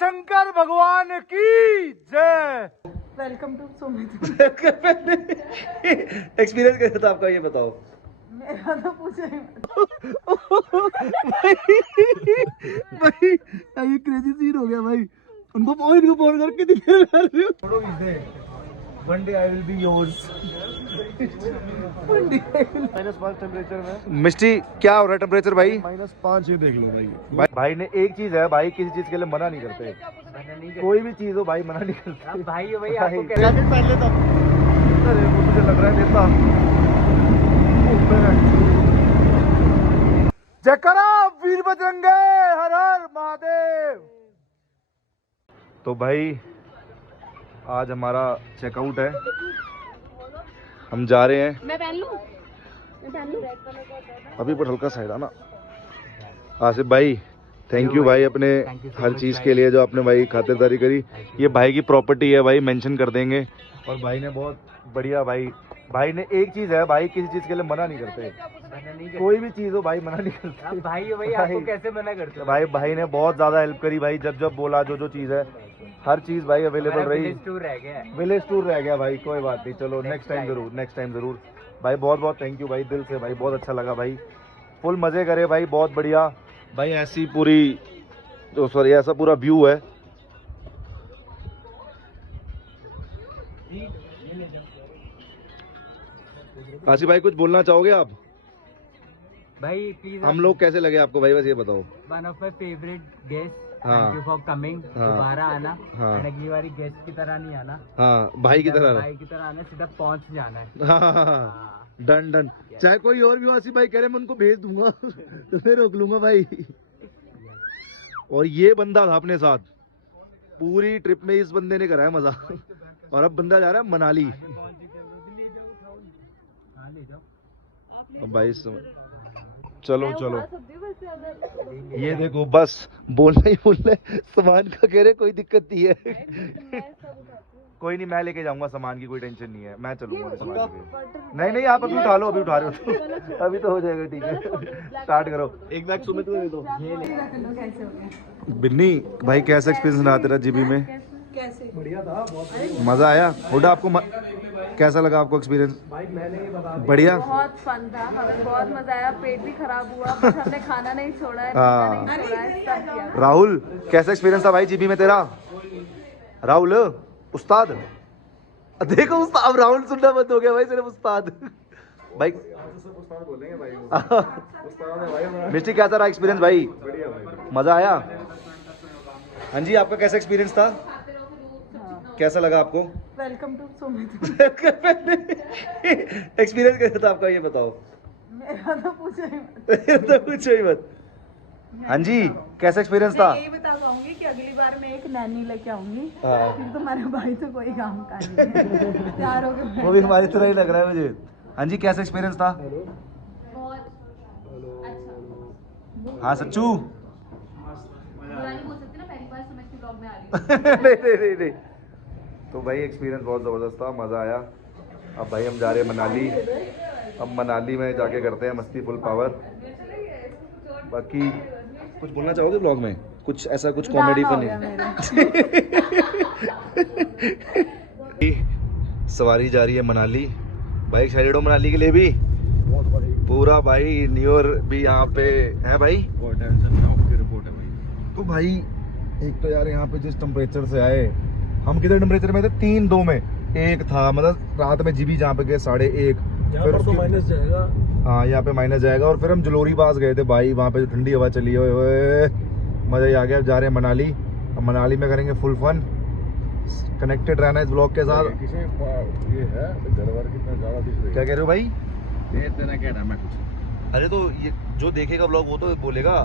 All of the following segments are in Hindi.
शंकर भगवान की जय। Welcome to Sumit. एक्सपीरियंस कैसा था आपका, ये बताओ। मेरा तो पूछो ही मत। भाई ये क्रेजी सीन हो गया भाई। उनको फोन करके दिखा रहे हो। One day I will be yours. One day I will... -5 temperature में। मिस्टी क्या हो रहा है टेम्परेचर भाई? -5 ही देख लो भाई। भाई ने एक चीज है, भाई किसी चीज के लिए मना नहीं करते। कोई भी चीज हो भाई मना नहीं करते। भाई भाई आपको जैकेट पहन लेता। अरे वो मुझे लग रहा है देता। जय करा वीर बजरंगे, हर हर महादेव। तो भाई आज हमारा चेकआउट है, हम जा रहे हैं। मैं पहन लूं? अभी पर हल्का साइड आना। आसिफ भाई थैंक यू भाई, अपने हर चीज के लिए जो आपने भाई खातिरदारी करी। ये भाई की प्रॉपर्टी है भाई, मेंशन कर देंगे। और भाई ने बहुत बढ़िया भाई ने एक चीज है, भाई किसी चीज के लिए मना नहीं करते। कोई भी चीज हो भाई मना नहीं करते। भाई आपको कैसे मना करते हो? भाई ने बहुत ज्यादा हेल्प करी भाई, जब बोला जो चीज है हर चीज भाई अवेलेबल रही। विलेज टूर रह गया भाई, कोई बात नहीं, चलो नेक्स्ट टाइम जरूर भाई। बहुत थैंक यू भाई, दिल से भाई, बहुत अच्छा लगा भाई। फुल मजे करे भाई, बहुत बढ़िया भाई। ऐसी पूरी ऐसा पूरा व्यू है। आसिफ भाई कुछ बोलना चाहोगे आप? भाई प्लीज, हम लोग कैसे लगे आपको भाई, बस ये बताओ। One of my favourite guest, हाँ। Thank you for coming. हाँ। दोबारा आना। हाँ। अगली बारी गेस्ट की तरह नहीं आना। हाँ भाई की तरह। भाई की तरह आना, सीधा पहुंच जाना है। हाँ डन। चाहे कोई और भी हो, आसिफ भाई कह रहे मैं उनको भेज दूंगा तो फिर रोक लूंगा भाई। और ये बंदा था अपने साथ पूरी ट्रिप में, इस बंदे ने कराया मजा। और अब बंदा जा रहा है मनाली। अब भाई चलो ये देखो, बस बोलना है सामान का, कह रहे कोई दिक्कत नहीं है। कोई नहीं, मैं लेके जाऊंगा सामान की, कोई टेंशन नहीं है, मैं चलूंगा सामान की। नहीं आप अभी उठा लो, अभी उठा रहे हो तो अभी तो हो जाएगा, ठीक है स्टार्ट करो। एक बैग सुमित को दे दो। बिन्नी भाई कैसा एक्सपीरियंस रहा तेरा जीबी में? कैसे? बढ़िया था, बहुत मजा आया? हुडा आपको कैसा लगा आपको एक्सपीरियंस? भाई मैंने ये बता बढ़िया, बहुत फन था, हमें बहुत मजा आया। पेट भी खराब हुआ बट हमने खाना नहीं छोड़ा है, हाँ। पीना नहीं छोड़ा है, सब किया। राहुल कैसा एक्सपीरियंस था भाई जीबी में तेरा? राहुल उस्ताद, देखो उस्ताद, अब राहुल सुनना बंद हो गया भाई, सिर्फ उस्ताद भाई। मिस्टी कैसा रहा एक्सपीरियंस भाई? मजा आया? हाँ जी, आपका कैसा एक्सपीरियंस था? कैसा लगा आपको? Welcome to Sumit. एक्सपीरियंस कैसा था आपका, ये बताओ। मेरा तो पूछो ही मत। हाँ जी, कैसा एक्सपीरियंस था? मैं यही बता पाऊंगी कि अगली बार मैं एक नैनी लेके आऊंगी। हाँ। फिर तुम्हारे भाई तो कोई काम का नहीं है। तैयार हो गए? वो भी हमारी तरह ही लग रहा है मुझे। हाँ जी, कैसा एक्सपीरियंस था? बहुत अच्छा। हाँ सच्चू। बुरा नहीं बोल सकते ना, पहली बार सुमित के ब्लॉग में आ रही हूँ। नहीं। तो भाई एक्सपीरियंस बहुत ज़बरदस्त था, मज़ा आया। अब भाई हम जा रहे हैं मनाली। अब मनाली में जाके करते हैं मस्ती फुल पावर। बाकी कुछ बोलना चाहोगे ब्लॉग में? कुछ ऐसा कुछ कॉमेडी फनी? सवारी जा रही है मनाली। भाई एक्साइटेड हो मनाली के लिए भी? पूरा भाई न्यू ईयर भी यहाँ पे है भाई। बहुत टेंशन में आपकी रिपोर्ट है भाई। तो भाई एक तो यार यहाँ पे जिस टेम्परेचर से आए हम, कितने टेम्परेचर में थे? 3-2 में एक था, मतलब रात में जीबी जहाँ पे गए 1:30। फिर तो माइनस जाएगा। हाँ यहाँ पे माइनस जाएगा। और फिर हम जलोरी पास गए थे भाई, वहाँ पे ठंडी हवा चली, ओए मजा ही आ गया। अब जा रहे हैं मनाली। अब मनाली में करेंगे फुल फन। कनेक्टेड रहना इस ब्लॉग के साथ। ये है जानवर कितना ज्यादा दिख रहा है। क्या कह रहे हो भाई? ये देना कह रहा मैं कुछ। अरे तो ये जो देखेगा ब्लॉग वो तो बोलेगा।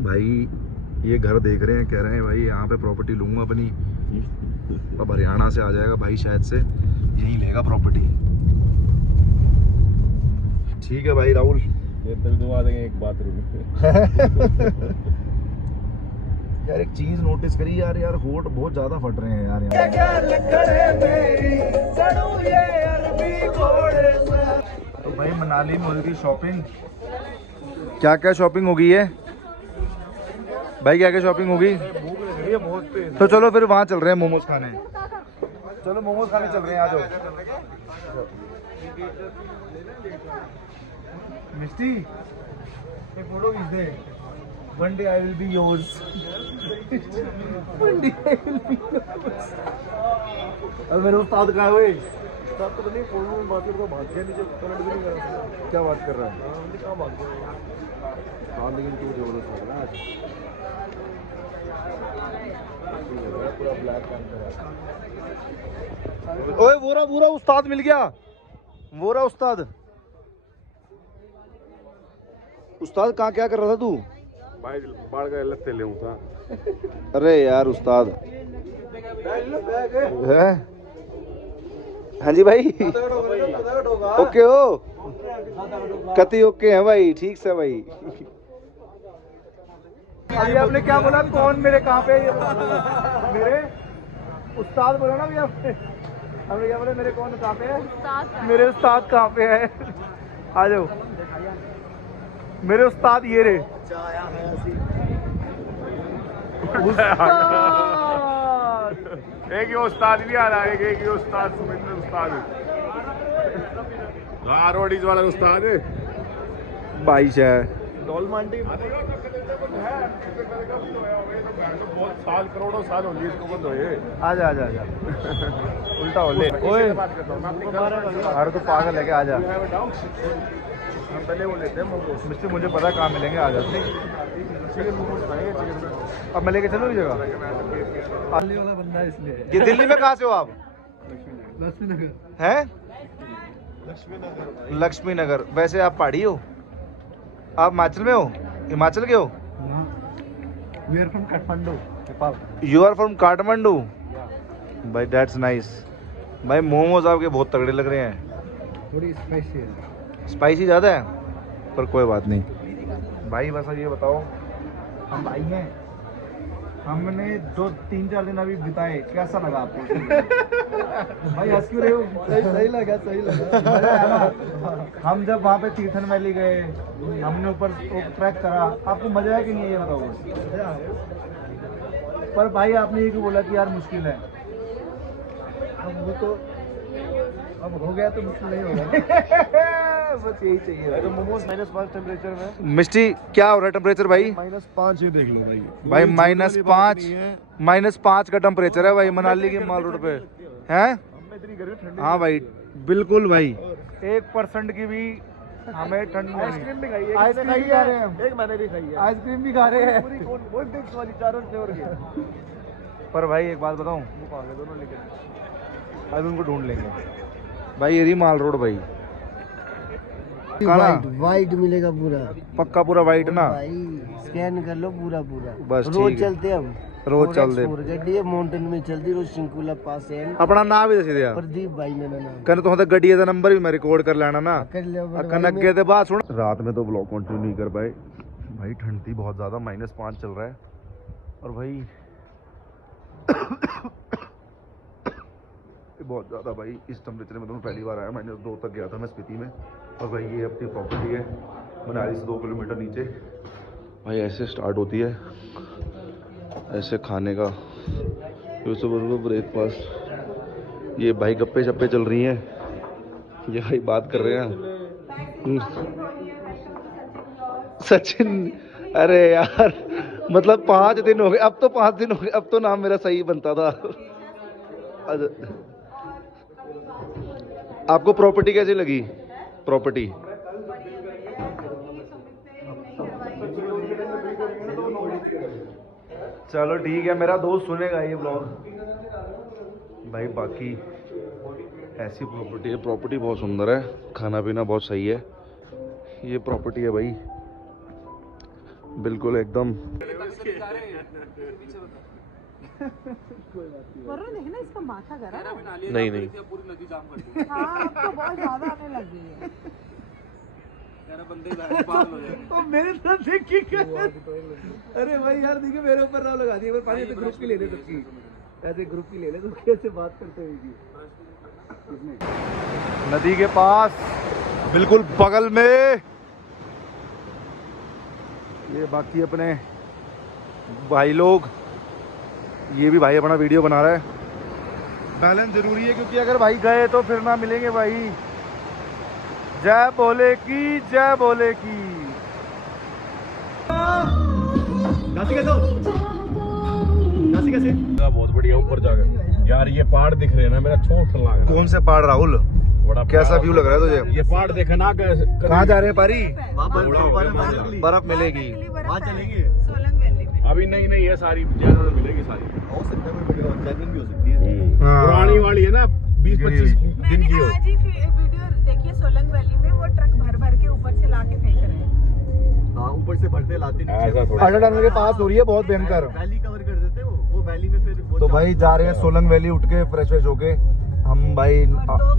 भाई ये घर देख रहे हैं, कह रहे हैं भाई यहाँ पे प्रॉपर्टी लूंगा अपनी। अब हरियाणा से आ जाएगा भाई, शायद से यहीं लेगा प्रॉपर्टी। ठीक है भाई राहुल, ये दिल दुआ देंगे एक बाथरूम। यार एक चीज नोटिस करी यार होठ बहुत ज्यादा फट रहे हैं यार तो भाई मनाली में हो रही थी शॉपिंग। क्या क्या शॉपिंग हो गई है? भाई क्या क्या शॉपिंग होगी? भूख लग रही है बहुत तेज। तो चलो फिर वहाँ चल रहे हैं मोमोज खाने। चलो मोमोज खाने चल रहे हैं, आ जाओ। मिस्टी एक फोटो खींच दे। One day I will be yours. One day I will be yours. अब मेरे उस्ताद कहाँ हुए? उस्ताद तो नहीं, फोन में बात करता भाग गया नीचे, कमेंट भी नहीं कर रहा। क्या बात कर रहा है? कहाँ भाग गया? हाँ लेकिन तू जबरदस्त लग रहा है आज। पूरा ब्लैक पैंट कर रहा है। ओए वो रहा उस्ताद मिल गया। वो रहा उस्ताद। उस्ताद कहाँ क्या कर रहा था तू? भाई बाढ़ का लगते ले था। अरे यार उस्ताद है। हाँ जी भाई, ओके हो? कति ओके है भाई, ठीक से भाई। अभी आपने क्या बोला? कौन मेरे कहाँ पे? ये मेरे उस्ताद बोला ना अभी आपने। हमने क्या बोला? मेरे कौन कहाँ पे है? मेरे उस्ताद कहाँ पे है? आ जाओ। मेरे उस्ताद ये रे। एक ही उस्ताद भी आ रहा है, एक ही उस्ताद सुमिंदर उस्ताद रोडीज वाला उस्ताद है भाई है डॉल मांडी। बहुत साल करोड़ों साल हो गए इसको बंद हुए। आजा आजा आजा। उल्टा हो ले। ओए अरे तो पागल है क्या? आजा। हम पहले वो लेते हैं मोमोज। मिस्टर मुझे पता है कहाँ मिलेंगे, आ जाते। चिकन मोमोज खाएंगे, चिकन। अब मैं लेके चलूँ इस जगह? दिल्ली वाला बंदा है इसलिए। ये दिल्ली में कहाँ से हो आप? लक्ष्मी नगर। हैं? लक्ष्मी नगर। वैसे आप पहाड़ी हो? आप हिमाचल में हो? हिमाचल के हो? We are from Kathmandu, Nepal. You are from Kathmandu? भाई दैट्स नाइस। भाई मोमोज आपके बहुत तगड़े लग रहे हैं। थोड़ी स्पाइसी है। स्पाइसी ज़्यादा है पर कोई बात नहीं। भाई बस अब ये बताओ, हम भाई हैं, हमने 2-3-4 दिन अभी बिताए, कैसा लगा आपको? भाई हंस क्यों रहे हो? सही लगा, सही लगा। मजा आया ना? हम जब वहाँ पे तीर्थन वैली गए, हमने ऊपर ट्रैक करा, आपको मजा आया कि नहीं ये बताओ बस। पर भाई आपने ये क्यों बोला कि यार मुश्किल है? अब वो तो अब हो गया तो मुश्किल नहीं होगा। बस यही चाहिए। तो मोमोज -5 टेम्परेचर में। मिस्टी क्या हो रहा है टेम्परेचर भाई? -5 ही देख लो भाई। भाई -5 का टेम्परेचर है भाई मनाली के माल रोड पे हैं। इतनी गर्मी ठंडी। हाँ भाई बिल्कुल भाई, 1% की भी हमें ठंड नहीं। आइसक्रीम भी खाई है। आइसक्रीम भी खा रहे हैं हम। एक मैंने भी खाई है। आइसक्रीम भी खा रहे हैं। पूरी कौन वो डिक्स वाली चारों फ्लेवर की। पर भाई एक बात बताऊं, वो खा गए दोनों लेके। अभी उनको ढूंढ लेंगे भाई। ये रही माल रोड भाई। वाइट मिलेगा पूरा। पक्का पूरा वाइट ना? भाई स्कैन कर लो पूरा पूरा। बस रोज ठीक है। चलते हम। रोज चल दे। गड्डी है माउंटेन में चलती रोज शिंकुला पास है। अपना नाम भी दस दिया। प्रदीप भाई मेरा नाम। कहने तो गड्डी का नंबर भी मैं रिकॉर्ड कर लेना ना। कर लिया अक्कन अगे ते बात सुन। रात में तो ब्लॉग कंटिन्यू नहीं कर पाए भाई, ठंड थी बहुत ज़्यादा, -5 चल रहा है। और भाई बहुत ज़्यादा भाई इस टेम्परेचर में तो मैं पहली बार आया। -2 तक गया था मैं स्पीति में। और भाई ये अपनी प्रॉपर्टी है मनाली से 2 किलोमीटर नीचे। भाई ऐसे स्टार्ट होती है, ऐसे खाने का ब्रेकफास्ट। ये भाई गप्पे शप्पे चल रही हैं, ये भाई बात कर रहे हैं। सचिन, अरे यार मतलब 5 दिन हो गए, अब तो 5 दिन हो गए, अब तो नाम मेरा सही बनता था। आपको प्रॉपर्टी कैसी लगी? प्रॉपर्टी चलो ठीक है, मेरा दोस्त सुनेगा ये ब्लॉग भाई। बाकी ऐसी प्रॉपर्टी है, प्रॉपर्टी बहुत सुंदर है, खाना पीना बहुत सही है। ये प्रॉपर्टी है भाई बिल्कुल एकदम। देखना इसका माथा गरम है। नहीं नहीं हाँ अब तो बहुत ज्यादा आने लगी है। मेरे साथ देखिए। अरे भाई यार देखिए मेरे ऊपर राव लगा दिया। पानी से ग्रुप की ले ले सबकी, ऐसे ग्रुप की ले ले तो कैसे बात करते होगी। नदी के पास बिल्कुल बगल में ये बाकी अपने भाई लोग, ये भी भाई अपना वीडियो बना रहा है। बैलेंस जरूरी है क्योंकि अगर भाई गए तो फिर ना मिलेंगे भाई। जय बोले की, जय बोले की। बहुत बढ़िया ऊपर जाकर यार, ये पहाड़ दिख रहे हैं ना, मेरा छोट लग रहा है। कौन से पहाड़ राहुल? बड़ा कैसा व्यू लग रहा है तुझे? ये पहाड़ देखे ना, कहाँ जा रहे हैं पारी? बर्फ मिलेगी। वहाँ चलेंगे। सोलंग वैली में। अभी नहीं है, सारी जगह मिलेगी सारी। हो सकता है, कोई जेन्युइन भी हो सकती है। हाँ। पुरानी वाली है ना, 20-25 दिन की हो। आज ही वीडियो देखिए सोलंग वैली में, वो ट्रक भर भर के ऊपर से लाके फेंक रहे हैं। हाँ, ऊपर से भरते लाते ऐसा थोड़ा। अटल टनल के पास हो रही है, बहुत भयंकर। वैली कवर कर देते वो वैली में फिर वो तो भाई जा रहे हैं सोलंग वैली, उठ के फ्रेश फ्रेश होके हम भाई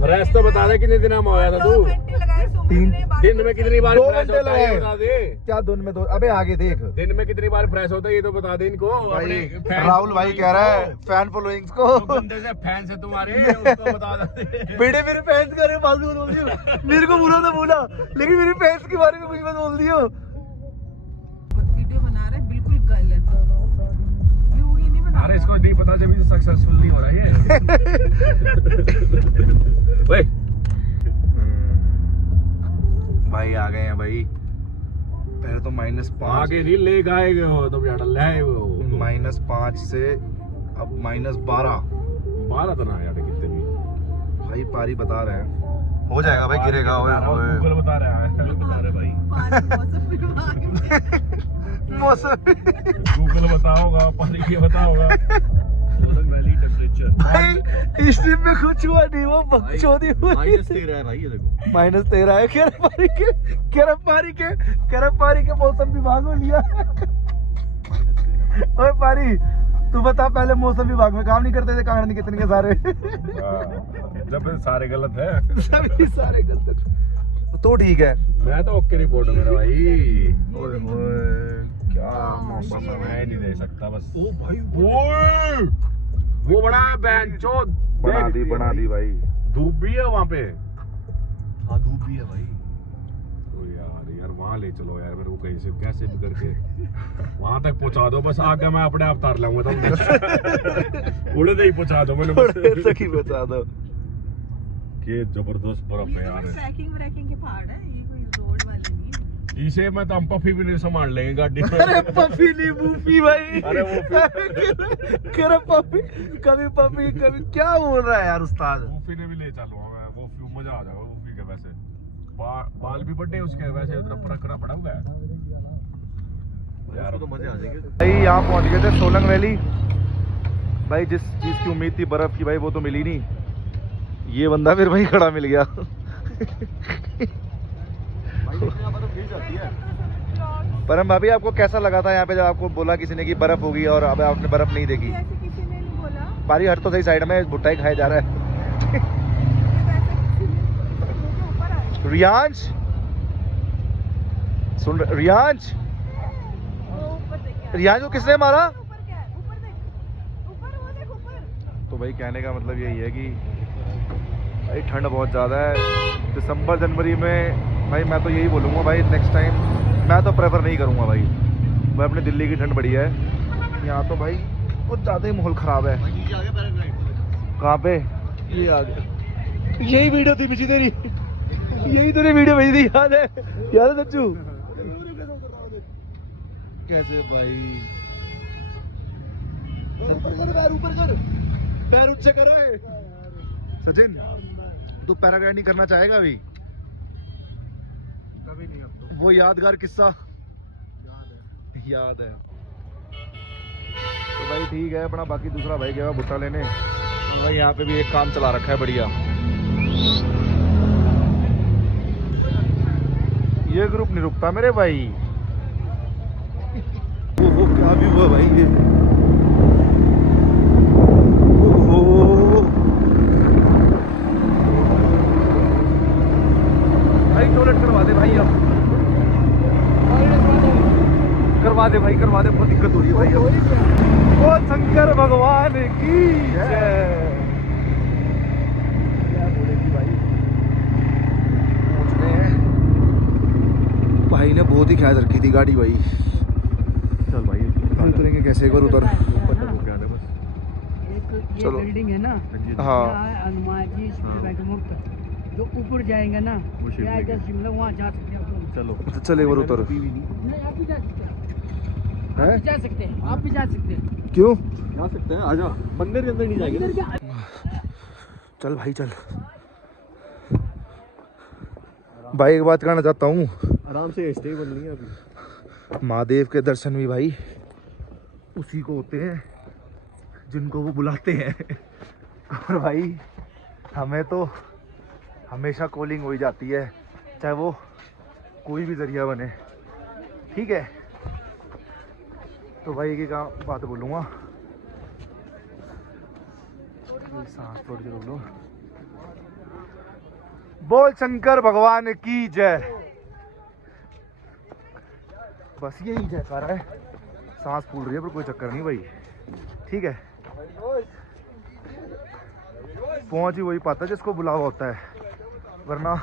फ्रेश तो बता दे, कितने दिन में आया था 2 तू? घंटे लगाए सुमन तीन- ने, बाकी दिन में कितनी बार 2 फ्रेश घंटे होता है ये लगाए। बता दे। क्या दिन में 2? अबे आगे देख दिन में कितनी बार फ्रेश होता है ये तो बता दे इनको। भाई। अपने फैन राहुल भाई कह रहा है फैन फॉलोइंग्स को। जो बंदे से फैन से तुम्हारे उसको बता दे। बेटे मेरे फैंस करे फालतू मत बोल दियो। मेरे को बुरा तो बोला, लेकिन मेरे फैंस के बारे में कुछ मत बोल दियो। वीडियो बना रहे बिल्कुल गलत। व्यू ही नहीं बना अरे इसको नहीं पता, जब तो सक्सेसफुल नहीं हो रहा है। ओए भाई आ गए हैं भाई। पहले तो -5 आगे नहीं ले गए हो तुम, यार ले वो -5 से अब -12। 12 तो ना यार, कितने भी भाई पारी बता रहे हैं हो जाएगा भाई, गिरेगा। ओए ओए गूगल बता रहा है। बता रहे भाई। मौसम विभाग में। मौसम गूगल बताओगा, पानी के बताओगा। सोलंग वैली टेम्परेचर भाई इस ट्रिप में कुछ हुआ नहीं, वो बकचोदी हुई। -13 है भाई, ये देखो। -13 है। पारी के मौसम विभाग में लिया। ओए पारी तू बता, पहले मौसम विभाग में काम नहीं करते थे कहानी कितने के सारे? जब सारे गलत है, सभी सारे गलत तो ठीक है। मैं तो ओके रिपोर्ट मेरा भाई। ओए होए क्या मौसम है। मैं नहीं दे सकता बस। ओ भाई, ओए वो बड़ा बैंड चो बना दी भाई। धूप भी है वहाँ पे। हाँ धूप भी है भाई। तो यार वहाँ ले चलो यार मेरे को, कहीं से कैसे भी करके वहाँ तक पहुँचा दो बस। आगे मैं अपने आप तार लाऊंगा तुम। उड़े ही पहुँचा दो मैंने बस। सखी बता दो। के जबरदस्त बर्फ है यार। ट्रैकिंग के पहाड़ है, ये कोई रोड वाली नहीं है। इसे मैं तो हम पफी भी नहीं संभाल लेंगे गाड़ी। अरे पफी नहीं बूफी भाई। अरे वो करे पफी, कभी पफी कभी क्या बोल रहा है यार उस्ताद। वूफी ने भी ले चलो मैं, वो मजा आ जाएगा वूफी के। वैसे बाल भी बड़े उसके, वैसे उतना पकड़ा पड़ा हुआ है यार, तो मजे आ जाएंगे। भाई यहाँ पहुँच गए थे सोलंग वैली। भाई जिस चीज की उम्मीद थी बर्फ की भाई, वो तो मिली नहीं। ये बंदा फिर वही खड़ा मिल गया। परम भाभी आपको कैसा लगा था यहाँ पे जब आपको बोला किसी ने कि बर्फ होगी और अब आपने बर्फ नहीं देखी? ऐसे किसी ने नहीं बोला। पारी हट तो सही, साइड में भुट्टा ही खाया जा रहा है। रियांश सुन, रियांश रियांश को किसने मारा? तो भाई कहने का मतलब यही है कि भाई ठंड बहुत ज़्यादा है। दिसंबर जनवरी में भाई मैं तो यही बोलूँगा भाई, नेक्स्ट टाइम मैं तो प्रेफर नहीं करूँगा भाई। भाई अपने दिल्ली की ठंड बढ़िया है, यहाँ तो भाई कुछ ज़्यादा ही माहौल ख़राब है। कहाँ पे? ये आ गया। यही वीडियो थी पिछली तेरी, यही तूने वीडियो भेजी थी, याद है सच्चू? कैसे भाई? ऊपर कर, पैर ऊंचे करो। सचिन तू पैराग्लाइडिंग करना चाहेगा अभी? कभी नहीं, अब तो वो यादगार किस्सा याद है। तो भाई ठीक है अपना, बाकी दूसरा भाई गया भुट्टा लेने। और भाई यहाँ पे भी एक काम चला रखा है बढ़िया। ये ग्रुप नहीं रुकता मेरे भाई। वो क्या भी हुआ भाई ये। भाई टॉयलेट करवा दे भाई, अब करवा दे भाई, करवा दे, बहुत दिक्कत हो रही है भाई अब। ओ शंकर भगवान की जय। क्या बोलेगी भाई, पहुंचने हैं। भाई ने बहुत ही ख्याल रखी थी गाड़ी भाई। चल भाई उतरेंगे से एक बार उतर। एक ये चलो। बिल्डिंग है ना, हाँ यहाँ है हनुमान जी स्टेट बैंक मुक्त। जो ऊपर जाएंगे ना, यहाँ जस्ट शिमला, वहाँ जा सकते हैं आप लोग। अच्छा चल एक बार उतर। नहीं, आप भी जा सकते हैं, आप हैं? भी जा सकते हैं, आप भी जा सकते हैं। क्यों? जा सकते हैं, आजा। मंदिर के अंदर नहीं जाएंगे। अंदर क्या? चल भाई चल। भाई एक बात कहना चाहता हूँ, आराम से स्टे बन रही है अभी। महादेव के दर्शन भी भाई उसी को होते हैं जिनको वो बुलाते हैं। और भाई हमें तो हमेशा कॉलिंग हो ही जाती है, चाहे वो कोई भी जरिया बने। ठीक है, तो भाई एक बात बोलूँगा, सांस थोड़ी रोक लो। बोल शंकर भगवान की जय। बस यही जयकारा है। सांस फूल रही है पर कोई चक्कर नहीं भाई। ठीक है, पहुंच ही वही पाता है जिसको बुलावा होता है, वरना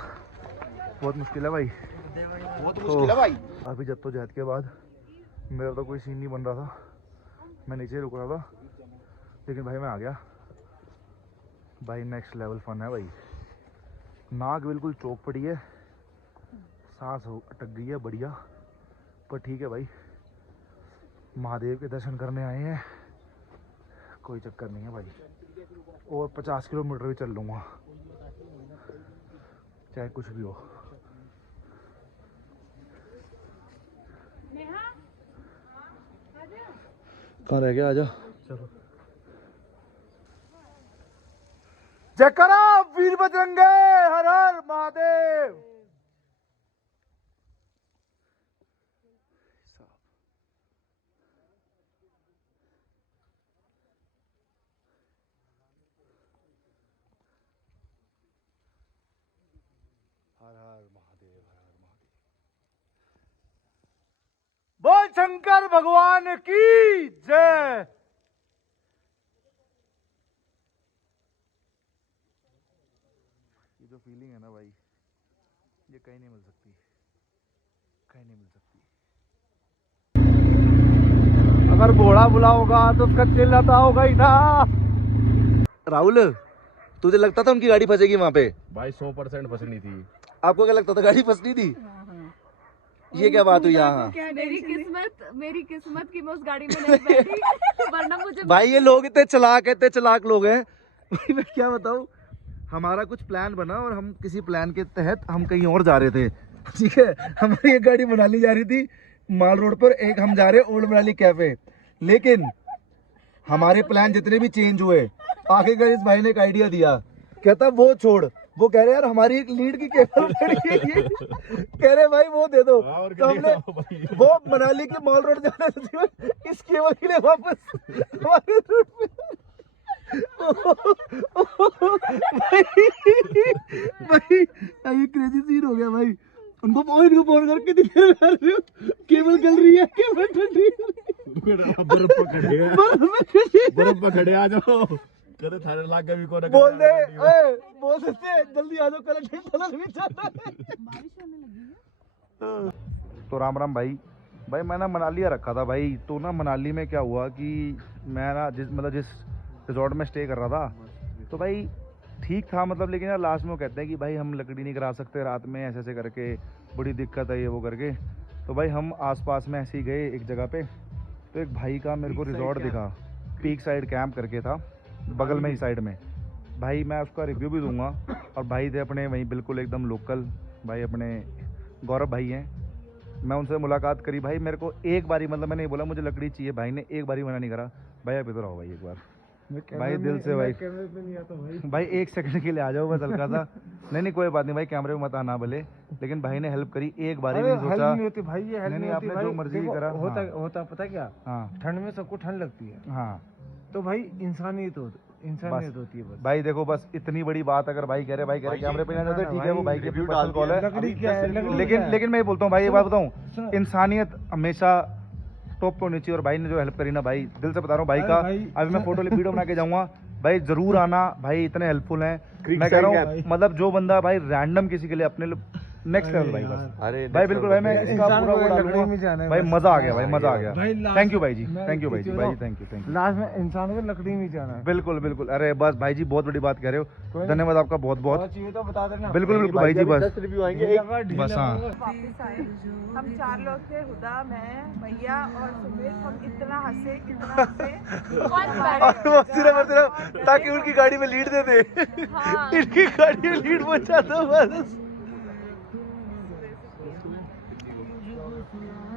बहुत मुश्किल है भाई। बहुत मुश्किल है भाई। अभी जद्दोजहद के बाद मेरा तो कोई सीन नहीं बन रहा था, मैं नीचे रुक रहा था, लेकिन भाई मैं आ गया। भाई नेक्स्ट लेवल फन है भाई। नाक बिल्कुल चौक पड़ी है, सांस अटक गई है बढ़िया, पर ठीक है भाई, महादेव के दर्शन करने आए हैं, कोई चक्कर नहीं है भाई। और 50 किलोमीटर भी चल लूँगा, चाहे कुछ भी हो। कहाँ रह गया? आजा। चलो जयकारा वीर बजरंगे, हर हर महादेव। हर हर महादेव, हर हर महादेव। बोल शंकर भगवान की जय। ये जो फीलिंग है ना भाई, ये कहीं नहीं मिल सकती, कहीं नहीं मिल सकती। अगर घोड़ा बुला होगा तो उसका चिल्लाता होगा ही ना। राहुल, तुझे लगता था उनकी गाड़ी फंसेगी वहां पे? भाई 100% फंसनी थी। आपको क्या लगता था गाड़ी फंसनी थी? ये क्या बात हुई यहाँ? मेरी किस्मत की मैं उस गाड़ी में नहीं बैठी, वरना मुझे भाई ये लोग इतने चालाक लोग हैं। भाई मैं क्या बताऊँ, हमारा कुछ प्लान बना और हम किसी प्लान के तहत हम कहीं और जा रहे थे। ठीक है, हमारी एक गाड़ी मनाली जा रही थी माल रोड पर, एक हम जा रहे ओल्ड मनाली कैफे। लेकिन हमारे प्लान जितने भी चेंज हुए, आखिरकार इस भाई ने एक आइडिया दिया, कहता वो छोड़, वो कह रहे यार हमारी एक लीड की केबल पड़ी है ये। कह रहे भाई वो दे दो। तो हमने वो मनाली के मॉल रोड जाने से इस केबल के लिए वापस हमारे रूट पे। भाई ये क्रेजी सीन हो गया भाई। उनको फोन करके दिखा रहे हो केबल चल रही है, केबल चल रही है। बर्फ पे खड़े आ जाओ, कहते थाने लाग के भी को बोल दे, बोल सकते जल्दी आ जाओ, कल भी चल रहा है। तो राम राम भाई। भाई मैं ना मनाली रखा था भाई, तो ना मनाली में क्या हुआ कि मैं ना जिस रिजॉर्ट में स्टे कर रहा था, तो भाई ठीक था मतलब, लेकिन यार लास्ट में वो कहते हैं कि भाई हम लकड़ी नहीं करा सकते रात में, ऐसे ऐसे करके बड़ी दिक्कत है ये वो करके। तो भाई हम आसपास में ऐसे ही गए एक जगह पे, तो एक भाई का मेरे को रिजॉर्ट दिखा, पीक साइड कैंप करके था, बगल में ही साइड में। भाई मैं उसका रिव्यू भी दूंगा। और भाई थे अपने वहीं बिल्कुल एकदम लोकल भाई, अपने गौरव भाई हैं। मैं उनसे मुलाकात करी भाई, मेरे को एक बारी मतलब मैंने बोला मुझे लकड़ी चाहिए, भाई ने एक बारी मना नहीं करा। भाई आप इधर आओ भाई एक बार, भाई दिल से भाई, भाई एक सेकंड के लिए आ जाओ बस हल्का सा। नहीं कोई बात नहीं भाई, कैमरे में मत आना भले, लेकिन भाई ने हेल्प करी, एक बारी भी नहीं सोचा। नहीं होती भाई, ये हेल्प नहीं होती आपने भाई, जो मर्जी करा। होता पता क्या, हाँ ठंड में सबको ठंड लगती है, हाँ, तो भाई इंसानियत होती है बस। भाई देखो बस इतनी बड़ी बात, अगर भाई कह रहे कैमरे पे नहीं जाते, ठीक है वो भाई की पर्सनल कॉल है। लकड़ी क्या है, लेकिन मैं बोलता हूँ भाई, ये बात बताऊँ, इंसानियत हमेशा टॉप पे होनी चाहिए। और भाई ने जो हेल्प करी ना भाई, दिल से बता रहा हूँ भाई का, अभी मैं फोटो वीडियो बना के जाऊंगा भाई, जरूर आना भाई, इतने हेल्पफुल हैं। मैं कह रहा हूँ मतलब जो बंदा भाई रैंडम किसी के लिए अपने नेक्स्ट लेवल भाई बस अरे भाई बिल्कुल भाई मैं इसका पूरा वो डालूंगा भाई, मजा आ गया भाई, मजा आ गया। थैंक यू भाई जी, थैंक यू भाई जी, भाई थैंक यू। लास्ट में इंसान को लकड़ी में जाना है। बिल्कुल बिल्कुल, अरे बस भाई जी बहुत बड़ी बात कह रहे हो, धन्यवाद आपका बहुत बहुत। चाहिए तो बता देना। बिल्कुल बिल्कुल भाई जी, बस रिव्यू आएंगे बस हाँ। वापस आए हम 4 लोग थे, हुदा, मैं, भैया और सुमित। हम इतना हंसे और सिर्फ ताकि उनकी गाड़ी में लीड दे दे। इनकी गाड़ी में लीड पहुंचा दो बस।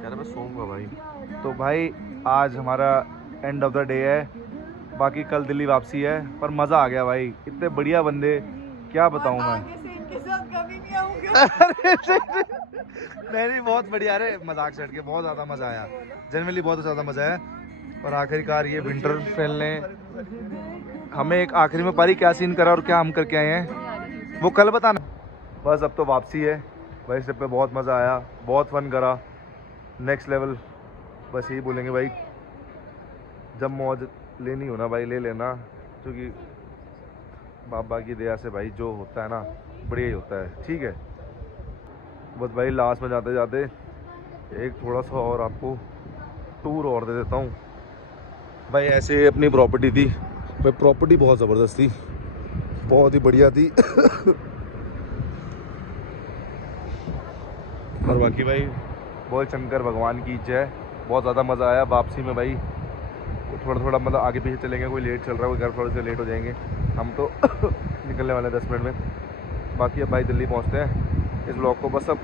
यार मैं सोऊंगा भाई। तो भाई आज हमारा एंड ऑफ द डे है, बाकी कल दिल्ली वापसी है, पर मजा आ गया भाई, इतने बढ़िया बंदे, क्या बताऊं मैं। आगे से इनके साथ कभी नहीं आऊंगा। नहीं बहुत बढ़िया, अरे मजाक छड़ के बहुत ज़्यादा मज़ा आया, जनरली बहुत ज़्यादा मज़ा आया। और आखिरकार ये विंटर फेल ने हमें एक आखिरी में पारी क्या सीन करा और क्या हम करके आए हैं वो कल बताना। बस अब तो वापसी है भाई, इस ट्रिप पे बहुत मज़ा आया, बहुत फन करा, नेक्स्ट लेवल। बस यही बोलेंगे भाई, जब मौज लेनी हो ना भाई ले लेना, क्योंकि बाबा की दया से भाई जो होता है ना बढ़िया ही होता है, ठीक है। बस भाई लास्ट में जाते जाते एक थोड़ा सा और आपको टूर और दे देता हूँ भाई। ऐसे अपनी प्रॉपर्टी थी भाई, प्रॉपर्टी बहुत ज़बरदस्त थी, बहुत ही बढ़िया थी। और बाकी भाई बोल शंकर भगवान की जय, बहुत ज़्यादा मज़ा आया वापसी में भाई। थोड़ा थोड़ा मतलब आगे पीछे चलेंगे, कोई लेट चल रहा है, कोई घर थोड़े से लेट हो जाएंगे, हम तो निकलने वाले हैं 10 मिनट में। बाकी अब भाई दिल्ली पहुंचते हैं, इस ब्लॉग को बस अब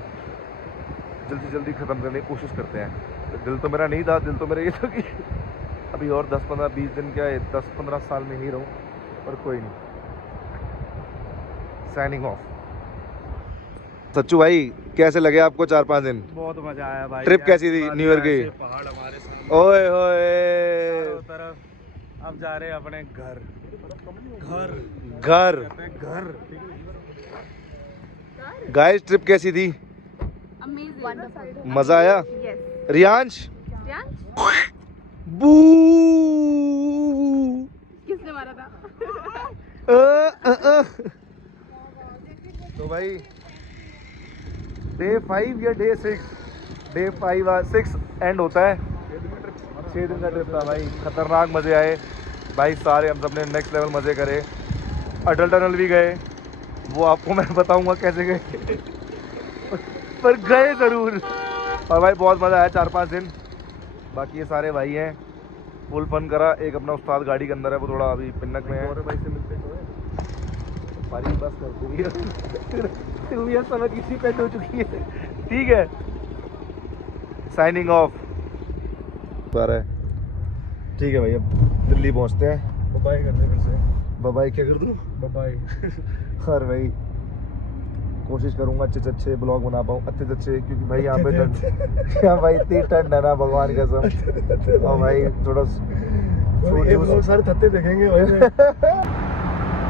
जल्दी जल्दी ख़त्म करने की कोशिश करते हैं। दिल तो मेरा नहीं था, दिल तो मेरा ये था कि अभी और 10-15-20 दिन क्या है, 10-15 साल में ही रहूँ, पर कोई नहीं। Signing off. सच्चू भाई कैसे लगे आपको 4-5 दिन? बहुत मजा आया भाई। ट्रिप कैसी थी न्यू ईयर की? पहाड़ हमारे सामने ओए होए, चारों तरफ। अब जा रहे हैं अपने घर घर घर। गाइस ट्रिप कैसी थी? अमेजिंग। मजा आया? यस। रियांश बू किसने मारा था? तो भाई डे 5 या डे 6, डे 5 और 6 एंड होता है। 6 दिन का ट्रिप था भाई, खतरनाक मजे आए भाई, सारे हम सब ने नेक्स्ट लेवल मजे करे। अटल टनल भी गए, वो आपको मैं बताऊंगा कैसे गए, पर गए जरूर। और भाई बहुत मजा आया 4-5 दिन। बाकी ये सारे भाई हैं, फुल फन करा। एक अपना उस्ताद गाड़ी के अंदर है, वो थोड़ा अभी पिन्नक में है। और भाई से मिलते पारी बस कर तू भी समय किसी पे हो चुकी है, ठीक है। साइनिंग ऑफ पर है, ठीक है भाई। अब दिल्ली पहुंचते हैं, बाय करते हैं फिर से। बाय क्या कर दूं? बाय। और भाई कोशिश करूंगा अच्छे से अच्छे ब्लॉग बना पाऊँ, अच्छे से अच्छे, क्योंकि भाई यहाँ पे ठंड, यहाँ भाई इतनी ठंड है ना भगवान कसम। और भाई थोड़ा सारे थत्ते देखेंगे भाई।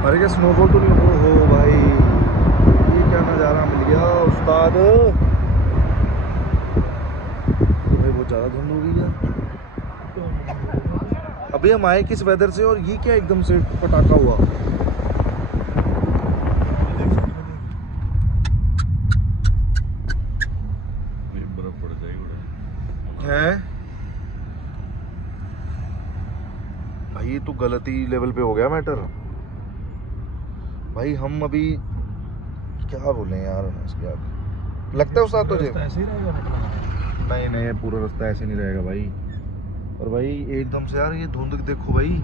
अरे क्या स्नोफॉल तो नहीं हो भाई, ये क्या नज़ारा मिल गया उस्ताद। भाई बहुत ज़्यादा धुंध हो गई है। अभी हम आए किस वेदर से, और ये क्या एकदम से पटाखा हुआ। बर्फ पड़ जाएगी है भाई, ये तो गलती लेवल पे हो गया मैटर भाई। हम अभी क्या बोले यार इसके आगे, लगता है उस्ताद तुझे? ऐसे ही रहेगा। नहीं नहीं पूरा रास्ता ऐसे नहीं रहेगा भाई। और भाई एकदम से यार ये धुंध देखो भाई,